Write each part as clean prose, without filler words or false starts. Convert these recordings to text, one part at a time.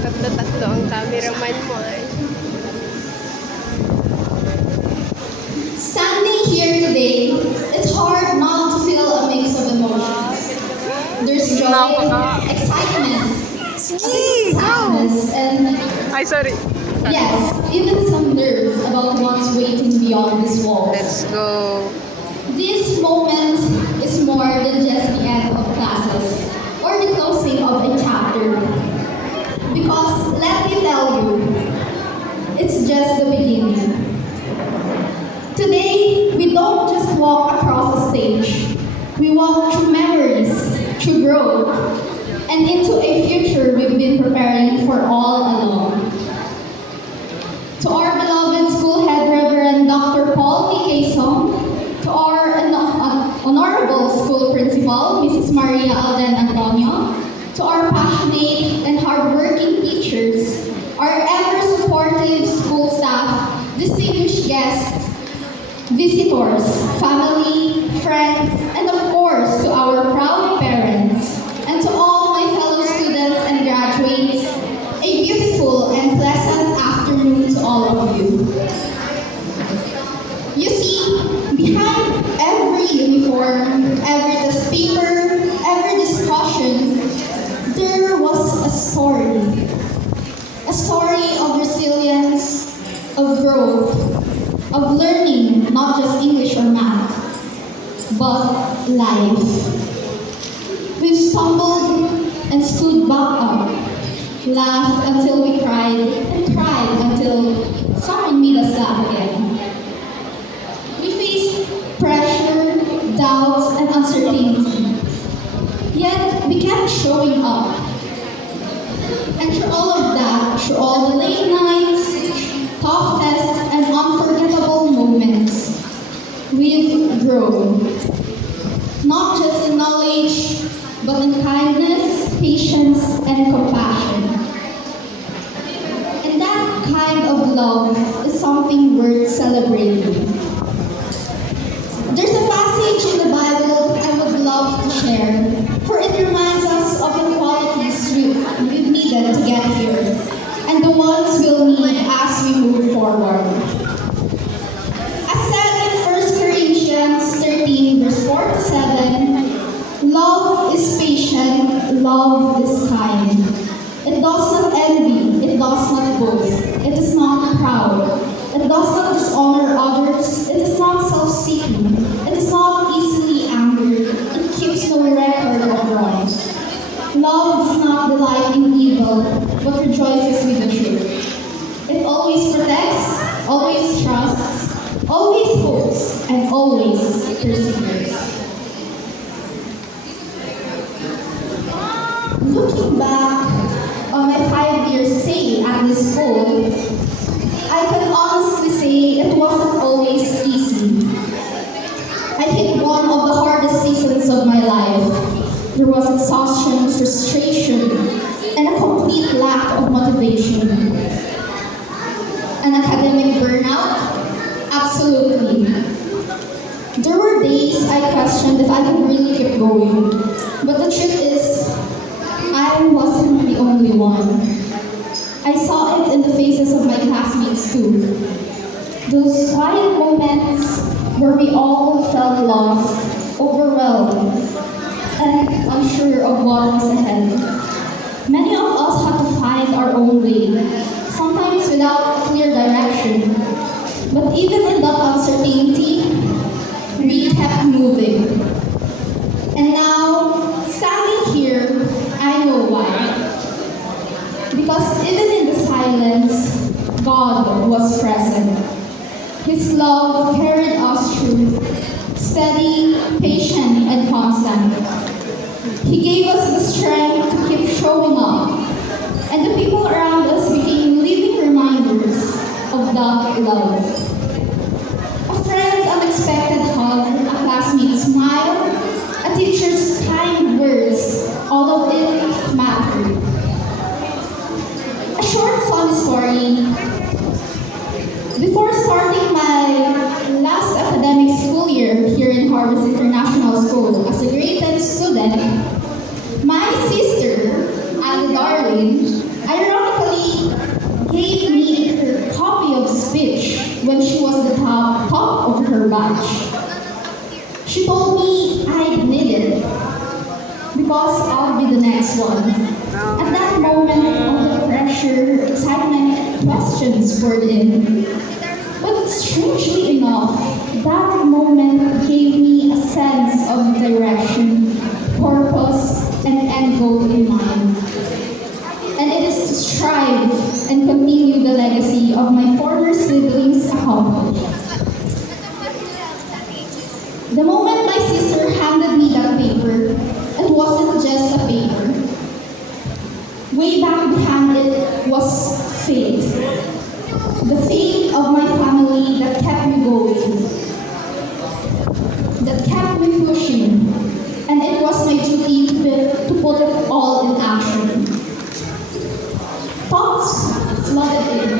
Tatlo-tatlo ang cameraman mo ay. Standing here today, it's hard not to feel a mix of emotions. There's joy, excitement, sadness, and Ay, sorry. yes, even some nerves about what's waiting beyond this wall. Let's go. This moment is more than just the end of classes or the closing of a chapter. Because let me tell you, it's just the beginning. Today, we don't just walk across a stage. We walk through memories, through growth, and into a future we've been preparing for all along. To our beloved school head Reverend Dr. Paul P. Quezon, to our honorable school principal, Mrs. Maria Alden Antonio, to our passionate and hardworking teachers, our ever-supportive school staff, distinguished guests, visitors, family, friends, and of course to our proud parents, and to all my fellow students and graduates, a beautiful and pleasant afternoon to all of you. You see, behind every uniform, every test paper, every discussion, there was a story. A story of resilience, of growth, of learning not just English or math, but life. We've stumbled and stood back up, laughed until we cried, and cried until someone made us laugh again. We faced pressure, doubts, and uncertainty. Yet we kept showing up. And through all of that, through all the late nights, tough tests, and unforgettable moments, we've grown. Not just in knowledge, but in kindness, patience, and compassion. And that kind of love is something worth celebrating. There's a passage in the Bible I would love to share, for it reminds us of the qualities we've needed to get here, and the ones we'll need as we move forward. As said in 1 Corinthians 13, verse 4 to 7, love is patient, love is kind. It does not envy, it does not boast, it is not proud, it does not dishonor others, it is not self-seeking, it is not easily angered, it keeps no record of wrongs. Love does not delight in evil, but rejoices with the truth. It always protects, always trusts, always hopes, and always perseveres. Looking back on my 5-year stay at this school, I can honestly say it wasn't always easy. I hit one of the hardest seasons of my life. There was exhaustion, frustration, and a complete lack of motivation. An academic burnout? Absolutely. There were days I questioned if I could really keep going. But the truth is, I wasn't the only one. I saw it in the faces of my classmates too. Those quiet moments where we all felt lost, overwhelmed, and unsure of what was ahead. Many of us had to find our own way, sometimes without clear direction. But even in that uncertainty, we kept moving. And now, standing here, I know why. Because even in the silence, God was present. His love carried us through, steady, patient, and constant. He gave us the strength to keep showing up, and the people around us became living reminders of that love. A friend's unexpected hug, a classmate's smile, a teacher's kind words, all of it mattered. A short fun story. Before starting my last academic school year here in Harvest International School as a grade 10 student, my sister, Alan Darlene ironically gave me her copy of speech when she was the top of her batch. She told me I'd need it because I'll be the next one. At that moment, all the pressure, excitement, and questions poured in. But strangely enough, that moment gave me a sense of direction, purpose, and end goal in mind. And it is to strive and continue the legacy of my former siblings accomplished. The moment my sister handed me that paper, it wasn't just a paper. Way back behind it was fate. The fate of my family that kept me going, that kept me pushing, and it was my duty to put it all in action. Thoughts flooded in.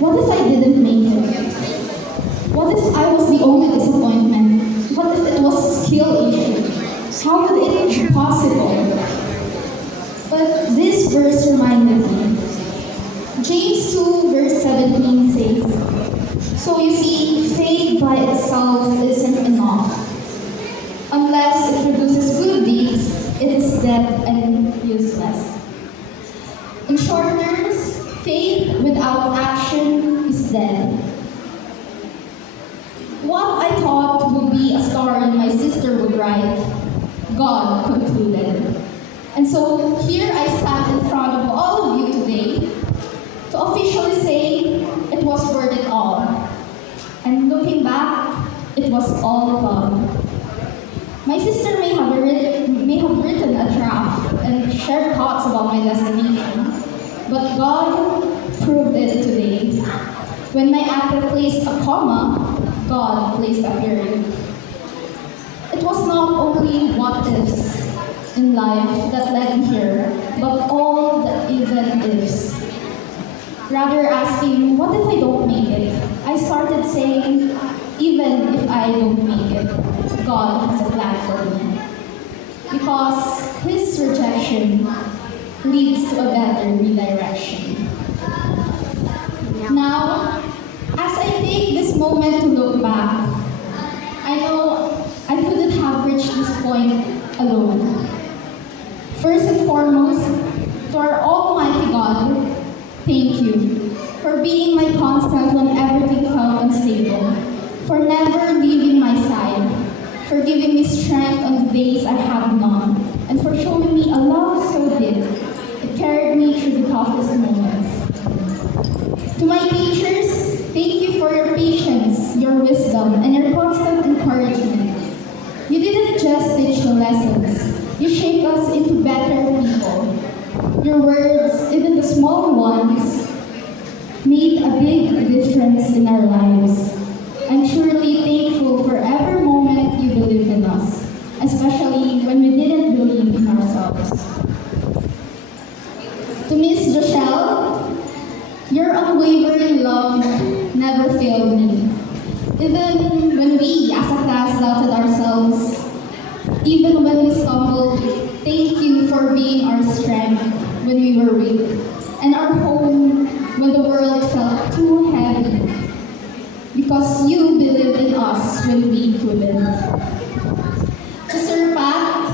What if I didn't make it? What if I was the only disappointment? What if it was a skill issue? How could it be possible? But this verse reminded me. James 2 verse 17 says, so you see, faith by itself isn't enough. Unless it produces good deeds, it is dead and useless. In short terms, faith without action is dead. What I thought would be a story my sister would write, God concluded. And so here I stand in front of all of you today to officially say it was worth it all. And looking back, it was all done. My sister may have written a draft and shared thoughts about my destination, but God proved it today. When my ate placed a comma, God placed a period. It was not only what ifs in life that led me here, but all the even ifs. Rather asking, what if I don't make it? I started saying, even if I don't make it, God has a plan for me. Because His rejection leads to a better redirection. Now, as I take this moment to look back, I know I couldn't have reached this point alone. First and foremost, to our Almighty God, thank you for being my constant when everything felt unstable, for never leaving my side, for giving me strength on the days I had none, and for showing me a love so deep it carried me through the toughest moments. To my teachers, thank you for your patience, your wisdom, and your constant encouragement. You didn't just teach the lessons, you shaped us into better people. Your words, even the small ones, made a big difference in our lives. I'm truly thankful for every moment you believed in us, especially when we didn't believe in ourselves. To Miss Joshelle, your unwavering love never failed me. Even when we as a class doubted ourselves, even when we stumbled, thank you for being our strength when we were weak, and our home when the world felt too heavy, because you believed in us when we couldn't. To Sir Pat,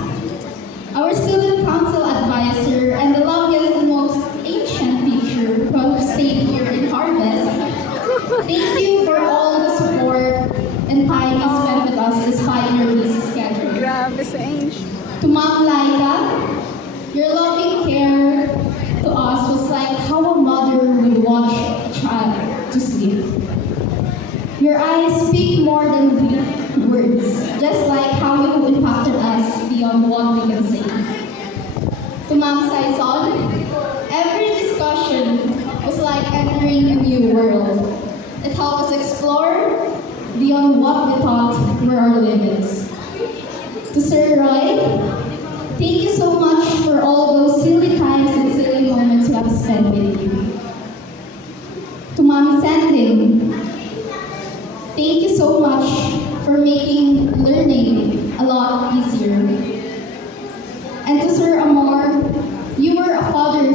our student council advisor and the longest and most ancient teacher who has stayed here in Harvest, thank you for all the support and time you spent with us despite your busy schedule. Grabe sa age. To Ma'am Laika, your loving care to us was like how a mother would watch a child to sleep. Your eyes speak more than words, just like how you impacted us beyond what we can say. To Ma'am Saison, every discussion was like entering a new world. It helped us explore beyond what we thought were our limits. To Sir Roy, thank you so much for all those silly times and silly moments we have spent with you. To Ma'am Sandin, thank you so much for making learning a lot easier. And to Sir Amor, you were a father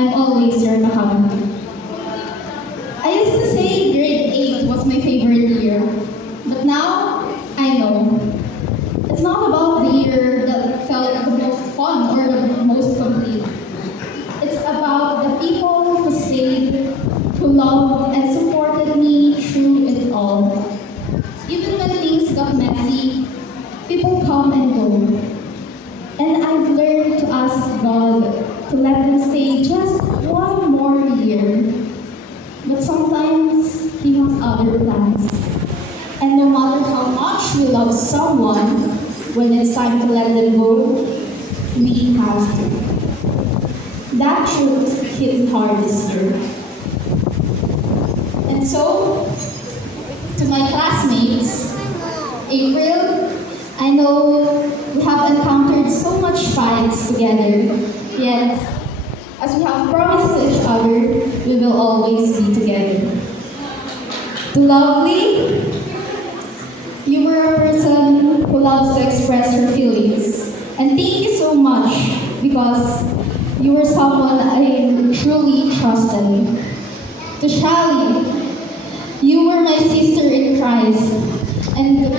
I'm always your kakampi. I used to say grade 8 was my favorite year, but now I know. It's not about the year that felt the most fun or the most complete. It's about the people who stayed, who loved and supported me through it all. Even when things got messy, people come and go. And I've learned to ask God to let them stay just one more year. But sometimes He has other plans. And no matter how much we love someone, when it's time to let them go, we have to. That truth hit hard this year. And so, to my classmates, April, I know we have encountered so much fights together, yet, as we have promised to each other, we will always be together. To Lovely, you were a person who loves to express her feelings. And thank you so much because you were someone I truly trusted. To Shally, you were my sister in Christ. And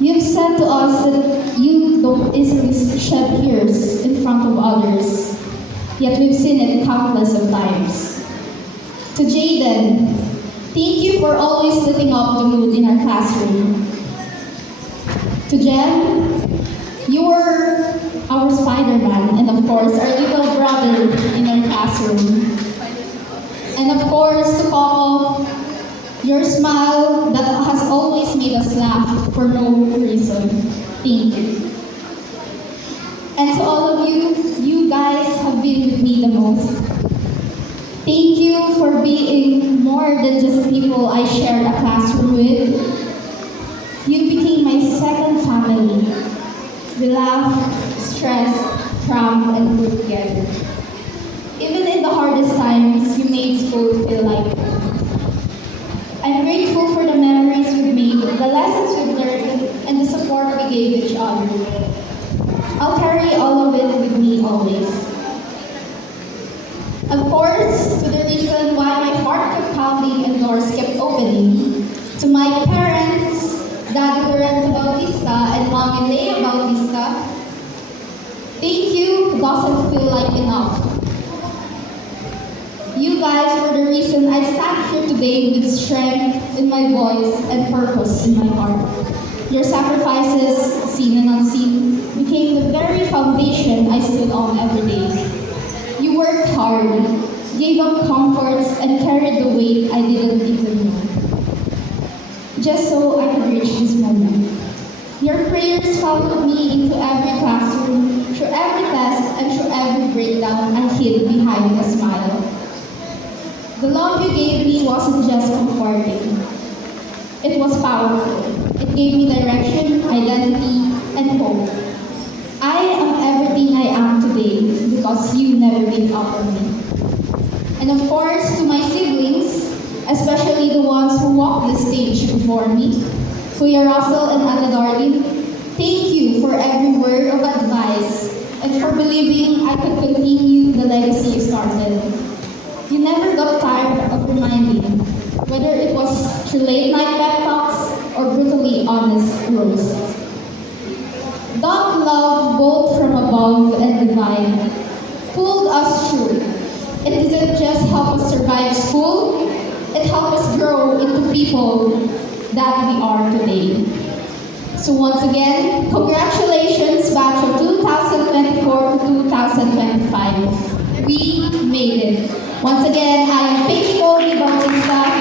you've said to us that you don't easily shed tears in front of others. Yet we've seen it countless of times. To Jaden, thank you for always lifting up the mood in our classroom. To Jem, you were our Spider-Man, and of course, our little brother in our classroom. And of course, to Coco, your smile that has always made us laugh for no reason. Thank you. And to all of you, you guys have been with me the most. Thank you for being more than just people I shared a classroom with. You became my second family. We laughed, stressed, crammed, and grew together. Even in the hardest times, you made school feel like home. I'm grateful for the memories we've made, the lessons we've learned, and the support we gave each other. I'll carry all of it with me always. Of course, to the reason why my heart kept pounding and doors kept opening, to my parents, Daddy Lorenzo Bautista and Mommy Leia Bautista, thank you doesn't feel like enough. You guys were the reason I stand here today with strength in my voice and purpose in my heart. Your sacrifices, seen and unseen, became the very foundation I stood on every day. You worked hard, gave up comforts, and carried the weight I didn't even know. Just so I could reach this moment. Your prayers followed me into every classroom, through every test, and through every breakdown I hid behind a smile. The love you gave me wasn't just comforting. It was powerful. It gave me direction, identity, and hope. I am everything I am today because you never gave up on me. And of course, to my siblings, especially the ones who walked the stage before me, Kuya Russell and Ate Darlene, thank you for every word of advice and for believing I could continue the legacy you started. You never got tired of reminding, whether it was through late night pep talks or brutally honest roasts. God love, both from above and divine, pulled us through. It didn't just help us survive school, it helped us grow into people that we are today. So once again, congratulations batch of 2024 to 2025. We made it. Once again, I am Faith Nicole Bautista,